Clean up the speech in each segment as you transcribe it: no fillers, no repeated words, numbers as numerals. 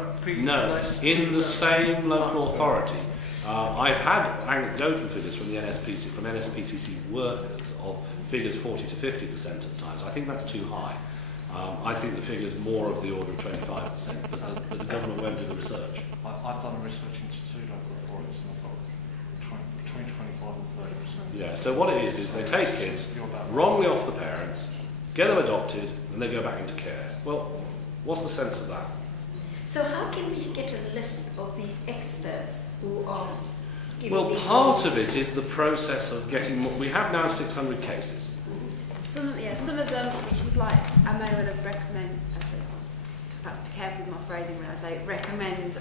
No, in the same local authority. I've had anecdotal figures from the NSPCC workers of figures 40 to 50% at times. I think that's too high. I think the figure's more of the order of 25%, but the government won't do the research. I've done research into two local authorities and I've got between 25 and 30%. Yeah, so what it is they take kids wrongly off the parents, get them adopted, and they go back into care. Well, what's the sense of that? So how can we get a list of these experts who are giving Well, these part of advice? it is the process of getting more. We have now 600 cases. Some of them, which is like, I may well have recommend, I have to be careful with my phrasing when I say recommend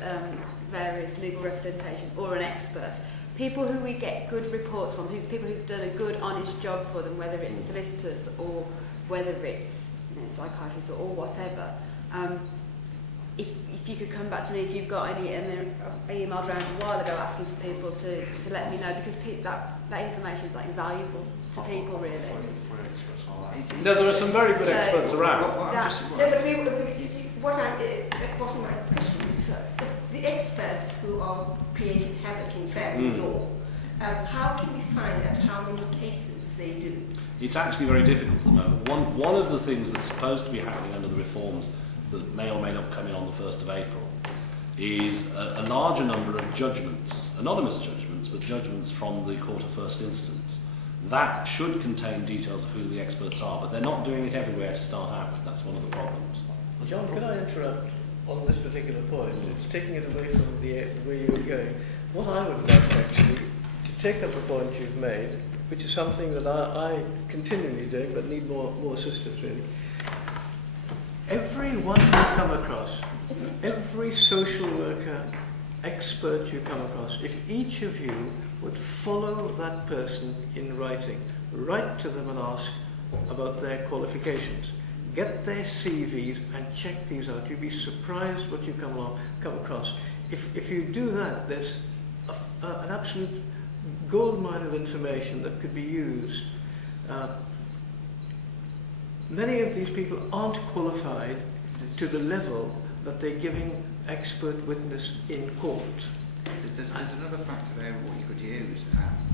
various legal representation or an expert. People who we get good reports from, people who've done a good, honest job for them, whether it's solicitors or whether it's psychiatrists or whatever. If you could come back to me if you've got any, I emailed around a while ago asking for people to let me know, because that information is like invaluable to people really. No, there are some very good experts around. That wasn't my question. So, the experts who are creating havoc in family law, how can we find out how many cases they do? It's actually very difficult at the moment. One of the things that's supposed to be happening under the reforms that may or may not come in on the 1st of April is a larger number of judgments, anonymous judgments, but judgments from the Court of First Instance. That should contain details of who the experts are, but they're not doing it everywhere to start out with. That's one of the problems. John, can I interrupt on this particular point? It's taking it away from where you were going. What I would like actually to take up a point you've made, which is something that I continually doing but need more assistance really. Everyone you come across, every social worker, expert you come across, if each of you would follow that person in writing, write to them and ask about their qualifications, get their CVs and check these out. You'd be surprised what you come across. If you do that, there's an absolute goldmine of information that could be used. Many of these people aren't qualified to the level that they're giving expert witness in court. There's another factor there what you could use.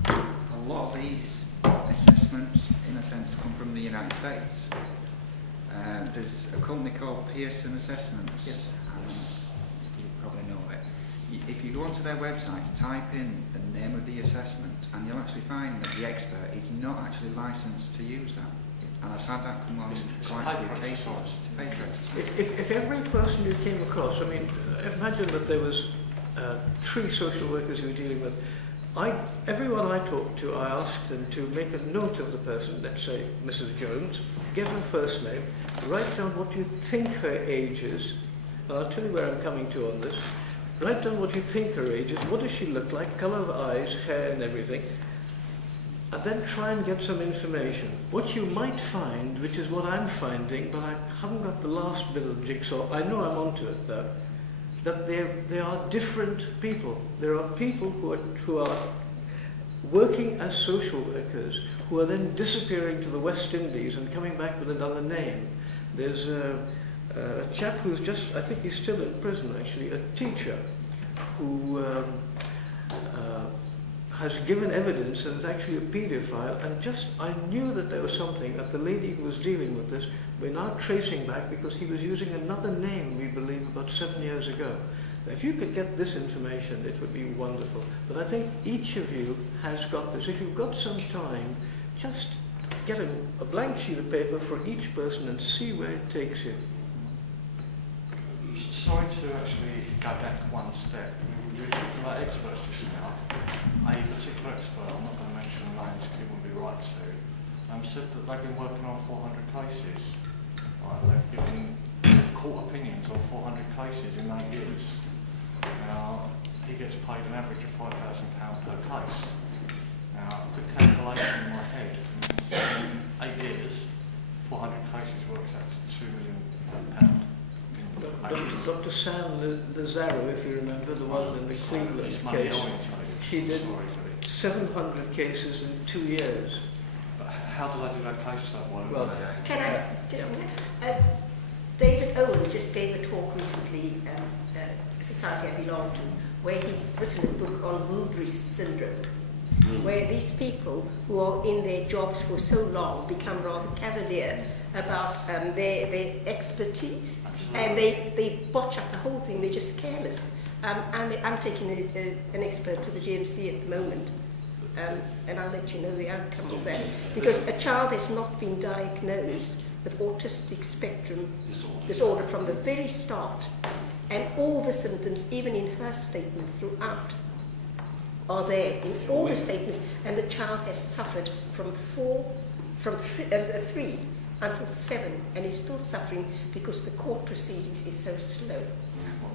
A lot of these assessments, in a sense, come from the United States. There's a company called Pearson Assessments. Yes. You probably know it. If you go onto their website, type in the name of the assessment, and you'll actually find that the expert is not actually licensed to use that. And I've had that come on quite a few cases. If every person you came across, I mean, imagine that there was 3 social workers you were dealing with. Everyone I talked to, I asked them to make a note of the person, let's say Mrs. Jones, get her first name, write down what you think her age is, and I'll tell you where I'm coming to on this. Write down what you think her age is, what does she look like, colour of eyes, hair and everything, and then try and get some information. What you might find, which is what I'm finding, but I haven't got the last bit of the jigsaw, I know I'm onto it though, that they are different people. There are people who are working as social workers who are then disappearing to the West Indies and coming back with another name. There's a chap who's just, I think he's still in prison actually, a teacher who has given evidence and is actually a paedophile, and just I knew that there was something that the lady who was dealing with this, we're now tracing back because he was using another name, we believe, about 7 years ago. Now, if you could get this information, it would be wonderful. But I think each of you has got this. If you've got some time, just get a blank sheet of paper for each person and see where it takes you. Sorry to actually go back one step. You were talking about experts just now. A particular expert, I'm not going to mention names because it wouldn't be right to, said that they've been working on 400 cases. Right, they've given court opinions on 400 cases in 8 years. Now, he gets paid an average of £5,000 per case. Now, the calculation in my head, in 8 years, 400 cases works out to £2 million. Dr. Sam Lazaro, if you remember, the one in the Cleveland case, she did 700 cases in 2 years. But how did I do that case that way? Well, can I just... David Owen just gave a talk recently society I belong to, where he's written a book on Wilbury's syndrome, where these people who are in their jobs for so long become rather cavalier about their expertise, and they botch up the whole thing. They're just careless. I'm taking an expert to the GMC at the moment, and I'll let you know the outcome of that. Because a child has not been diagnosed with autistic spectrum disorder from the very start, and all the symptoms, even in her statement throughout, are there in all the statements, and the child has suffered from 3 until 7, and is still suffering because the court proceedings is so slow.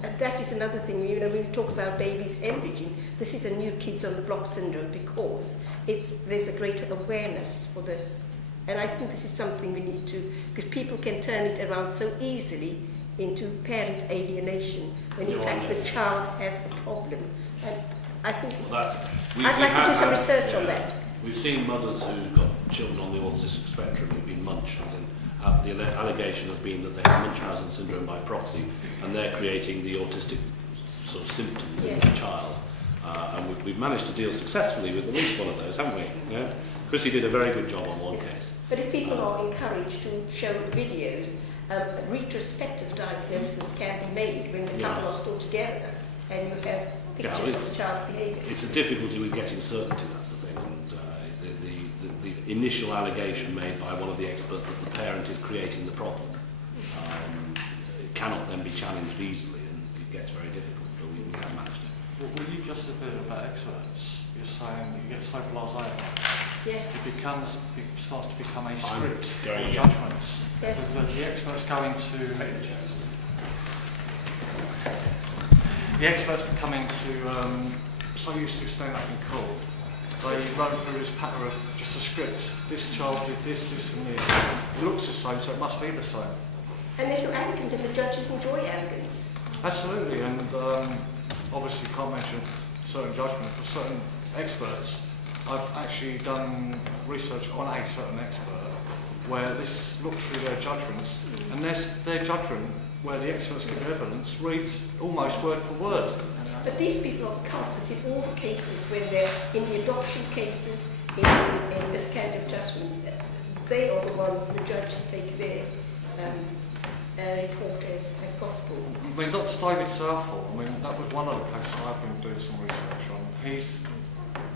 And that is another thing, you know, when we talk about babies hemorrhaging, this is a new kids on the block syndrome because there's a greater awareness for this. And I think this is something we need to, because people can turn it around so easily into parent alienation when in fact the child has the problem. And I think I'd like to do some research on that. We've seen mothers who've got children on the autistic spectrum who've been Munchausen. The allegation has been that they have Munchausen syndrome by proxy, and they're creating the autistic sort of symptoms in the child. And we've managed to deal successfully with at least one of those, haven't we? Yeah? Chrissy did a very good job on one case. But if people are encouraged to show videos, retrospective diagnosis can be made when the couple are still together, and you have pictures of the child's behaviour. It's a difficulty with getting certainty, that's the thing. And the initial allegation made by one of the experts that the parent is creating the problem it cannot then be challenged easily, and it gets very difficult, but we can manage it. What you just said about experts, you're saying you get so blasé. Yes. It starts to become a script of going judgments. Yes. The experts going to the experts coming to so used to stand up in court. They run through this pattern of just a script. This child did this, this and this. It looks the same, so it must be the same. And they're so arrogant, and the judges enjoy arrogance. Absolutely, and obviously can't mention certain judgments, but certain experts. I've actually done research on a certain expert where this looked through their judgments, and their judgment, where the experts give evidence, reads almost word for word. But these people are culprits in all the cases when they're in the adoption cases, in miscarriage of judgment. They are the ones the judges take their report as gospel. I mean, Dr. David Southall, I mean, that was one of the cases I've been doing some research on.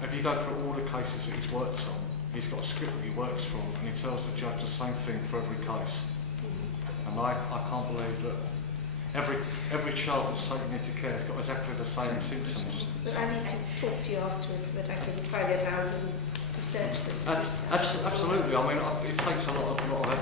If you go through all the cases that he's worked on, he's got a script that he works from, and he tells the judge the same thing for every case. And I can't believe that every child that's taken into care has got exactly the same symptoms. But I need to talk to you afterwards so that I can find out how to research this. Absolutely. I mean, it takes a lot of effort.